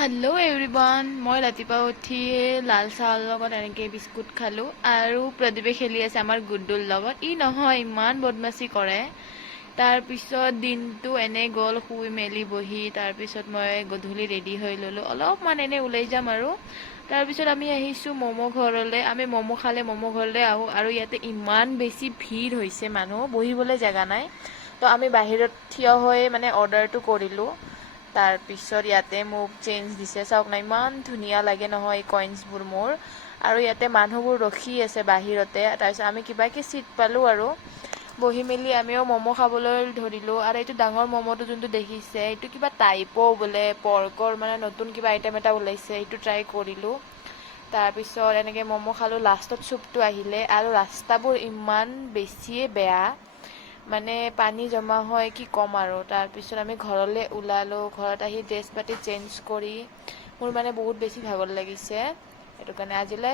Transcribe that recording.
Hello' everyone, মই ৰাতিপুৱা উঠি লাল চাহৰ লগত এনেকৈ বিস্কুট খালোঁ আৰু প্ৰদীপে খেলি আছে আমাৰ গুড্ডুৰ লগত। ই নহয় ইমান বদমাচি কৰে। তাৰপিছত দিনটো এনেই গ'ল শুই মেলি বহি। তাৰপিছত মই গধূলি ৰেডি হৈ ল'লোঁ, অলপমান এনেই ওলাই যাম আৰু। তাৰপিছত আমি আহিছোঁ ম'ম' ঘৰলৈ। আমি ম'ম' খালে ম'ম' ঘৰলৈ আহোঁ আৰু ইয়াতে ইমান বেছি ভিৰ হৈছে, মানুহ বহিবলৈ জেগা নাই। তো আমি বাহিৰত থিয় হৈ মানে অৰ্ডাৰটো কৰিলোঁ। তাৰপিছত ইয়াতে মোক চেঞ্জ দিছে, চাওক না ইমান ধুনীয়া লাগে নহয় এই কইনছবোৰ মোৰ। আৰু ইয়াতে মানুহবোৰ ৰখি আছে বাহিৰতে। তাৰপিছত আমি কিবাকৈ চিট পালোঁ আৰু বহি মেলি আমিও ম'ম' খাবলৈ ধৰিলোঁ। আৰু এইটো ডাঙৰ ম'ম'টো যোনটো দেখিছে এইটো কিবা টাইপো বোলে পৰ্কৰ মানে নতুন কিবা আইটেম এটা ওলাইছে, সেইটো ট্ৰাই কৰিলোঁ। তাৰপিছত এনেকৈ ম'ম' খালোঁ। লাষ্টত চুপটো আহিলে আৰু ৰাস্তাবোৰ ইমান বেছিয়ে বেয়া, মানে পানী জমা হয় কি ক'ম আৰু। তাৰপিছত আমি ঘৰলৈ ওলালোঁ। ঘৰত আহি ড্ৰেছ পাতি চেঞ্জ কৰি মোৰ মানে বহুত বেছি ভাগৰ লাগিছে, সেইটো কাৰণে আজিলৈ